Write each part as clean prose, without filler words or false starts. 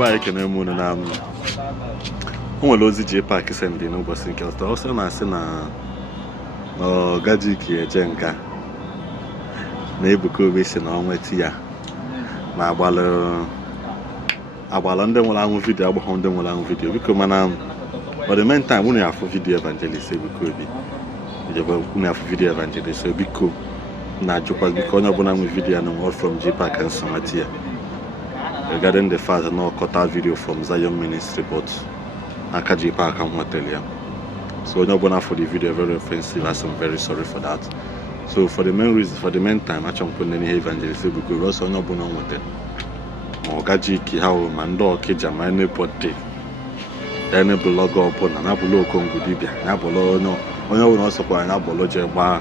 Ndeba ekene mu na onwere ozi ji park send no ụbọchị nke ọzọ ọsọ na-asị na Oga Jik eje nka na Ebuka Obi si na onweti ya na agbala ndị nwere anwụ vidio agbahọ ndị nwere anwụ vidio biko mana for the meantime unu afọ vidio Evangelist Ebuka Obi unu afọ vidio Evangelist biko na ajụkwa biko onye ọbụla nwe vidio na all from J Park and Somatia regarding the fact that no cut out video from Zion Ministry, but Aka J Park and hotel. So no bona for the video very offensive. I'm very sorry for that. So for the main reason, for the main time, I can't put any Evangelist because also no bona hotel. Oga Jik how mando kija mane pote. Any blogger upon an Apollo Okongwu Dibia. Apollo no. Onye will also go an Apollo Jeba.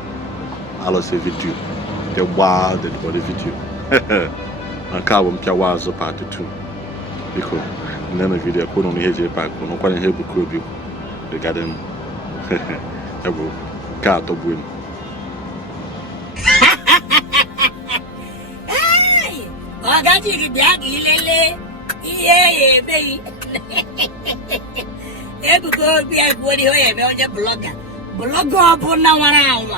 I'll say video. The bar the body video. And carbon Piawazo part 2 because in the video I put on the J Park no quite a Ebuka Obi regarding Ebu cat of win. Hey! Oga Jik Lele! Yeah, baby! Ebuka Obi I put it on your blogger. Blogger upon now around.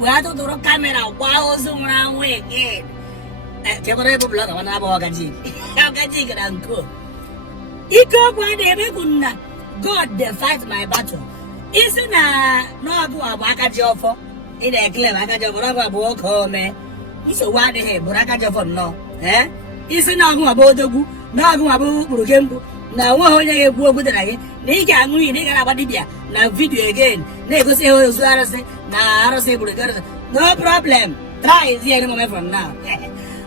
We had to do a camera while zoom around way again. Temporary blog on Oga Jik. Oga Jik and Co. God they fight my battle. Isn't no abu abaka jofo? In a clear Akajo walk home. So why the head Buraka no? Eh? Isn't not about the goo, no abu Burgembu. Now one day go with the night. They can win about Dibia. Now video again. Nego say now say no problem. Try the moment from now.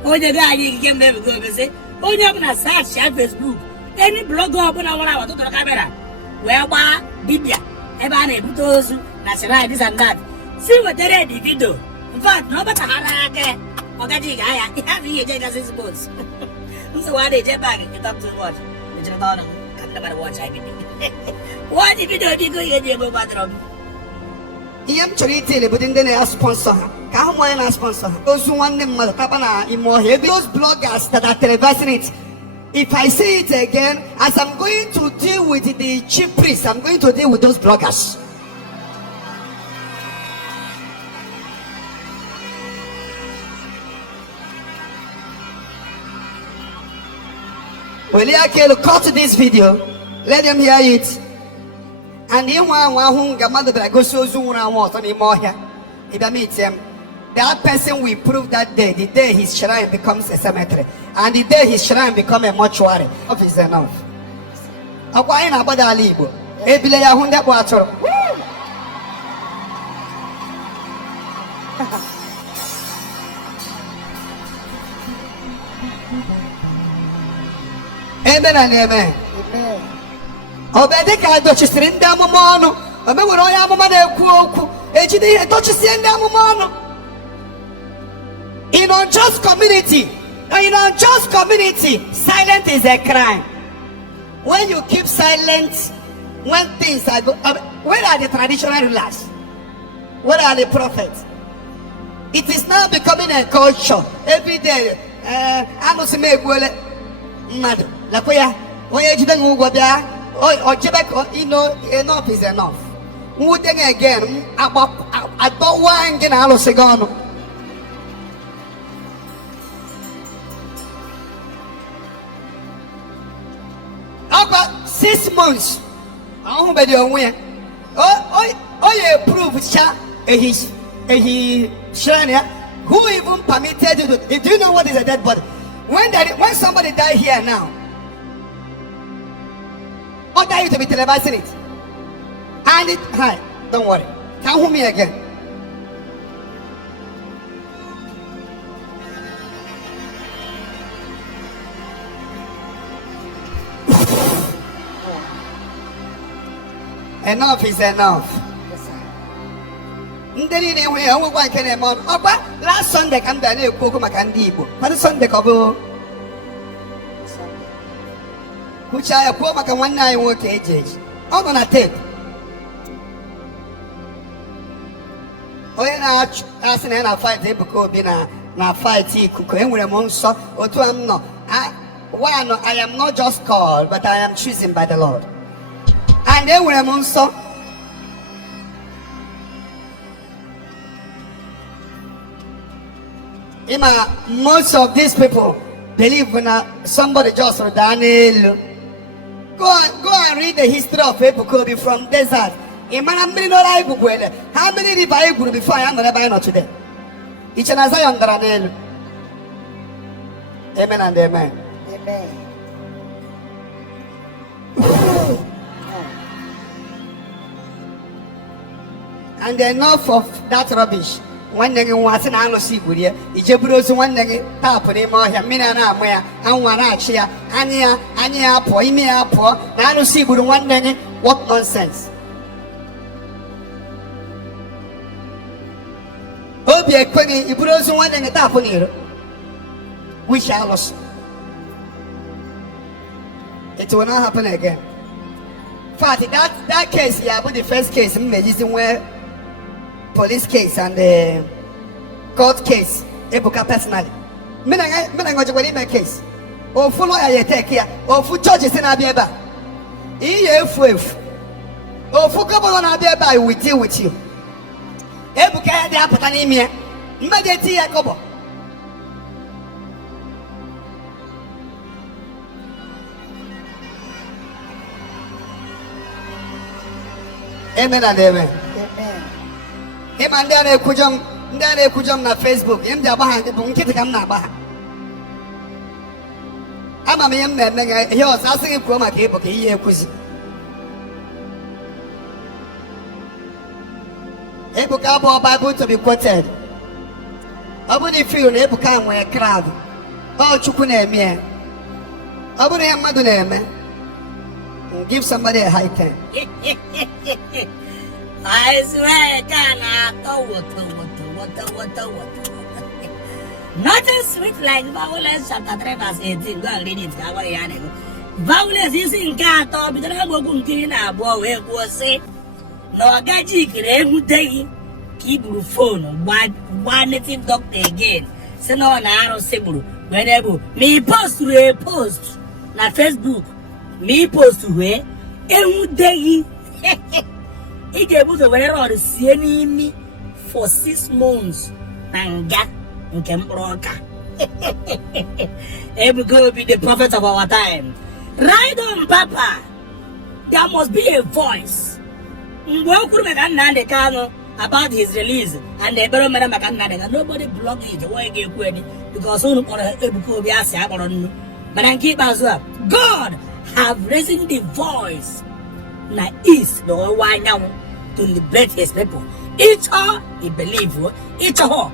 Oh, the guy you can never go and say, oh, you're going to search at Facebook. Any blogger open our to the camera. Well, Dibia, Ebane, Butozu, National, this and that. See what they ready video. In fact, no matter how I can, Oga Jik, I have here his boots. So why they get back? You talk to what? You don't never watch I what if you don't go in your bathroom? I am treated, but in the sponsor. Come on, sponsor. Those who want them, those bloggers that are televising it. If I say it again, as I'm going to deal with the chief priests, I'm going to deal with those bloggers. Well, I cut this video. Let them hear it. And you want who Gamada that goes so soon and what on him more here. If I meet him, that person will prove that day, the day his shrine becomes a cemetery, and the day his shrine becomes a mortuary. Enough is enough. Why not about Ili Igbo? Ebile ya hunde water. Amen and amen. Obedeka dochisiri ndị amụma ọnụ ome nwere onye amụma na-ekwu okwu ejide ihe dochisie ndị amụma ọnụ in unjust community silent is a crime. When you keep silent when things are where are the traditional rulers? Where are the prophets? It is now becoming a culture every day. Anusime egwele mmadụ lakwa ya onye ejide ngwa bịa. Oh, you know, enough is enough. Moving again, I don't want to get cigar. About 6 months. I don't know your way. Oh, you prove his shrine. Who even permitted you to? Do you know what is a dead body? When somebody die here now, order you to be televising it. And it, hi, don't worry. Come home me again. Enough is enough. Last Sunday, I'm done. You cook my candy. But Sunday, which I have come 1 night work age. I'm gonna tape. Oh, yeah, I fight Ebuka Obi na fight cook. When I'm on so, or to am no. one, I am not just called, but I am chosen by the Lord. And then when I'm also most of these people believe when somebody just Daniel. Go and read the history of Ebuka Obi from desert. How many revival before I am not today? Each and as I am Daniel. Amen and amen. Amen. And enough of that rubbish. One day you want to see good here. Ijebros one day tap on him or him, Mina, where and one actually, Anya, poor, Imia, poor. Now to see good one day. What nonsense. Obi a quenny, Ibros one day tap on you. We shall lose. It will not happen again. Fatty, that case here, but the first case, medicine where police case and the court case, Ebuka personally. Men are going to win my case. Or follow I take here, or for judges in Abiaba. EF, or for couple on Abiaba, we deal with you. Ebuka had the apotanemia, Madeti Yakobo. Amen and amen. Amen. Him and then Kujam na Facebook. Him the Abahan, the Bunket come na Baha. I'm a young man, he was asking him from a cable, he was. Ebuka Bible to be quoted. I wouldn't feel Ebuka where a crowd. Oh, Chukune me. I wouldn't have Madame. Give somebody a high ten. I swear, nothing sweet like violence chapter 3 verse 18. Go and read it. Violence is in Kato, but I go to Kina, boy, was say, no, Oga Jik, every day, keep your phone, one native doctor again. Send on Aaron Sebulu, whenever me post to a post, na Facebook. Me post to where every day he gave us a very odd seeing me for 6 months and got in Kembroka. Ebuka Obi, the prophet of our time. Right on, Papa. There must be a voice. About his release and the Baron nobody blocked it because Ebuka Obi has but I keep as well. God have raised the voice na east no why now to liberate his people. Each all he believe each all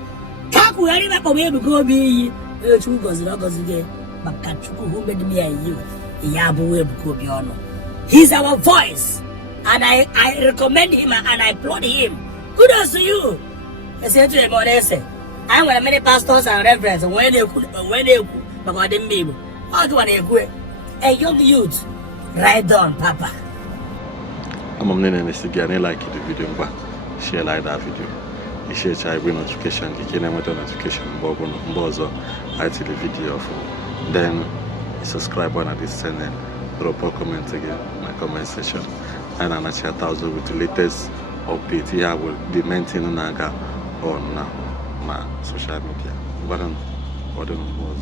kaku yari na kobe Ebuka Obi echu gozi ge makachuku who made me and you yabu Ebuka Obi ono. He's our voice and I recommend him and I applaud him. Kudos to you. I say to him what I say. I'm with many pastors and reverends when they but I didn't be able. How do I go? A young youth, right on, Papa. I'm a man and like the video, but share like that video. You share child notification, you can with notification, Bobble, Bozo, I see the video. Then subscribe on this channel, drop a comment again, my comment section, and I'm at 1,000 with the latest update here will be maintained on my social media. But I don't know.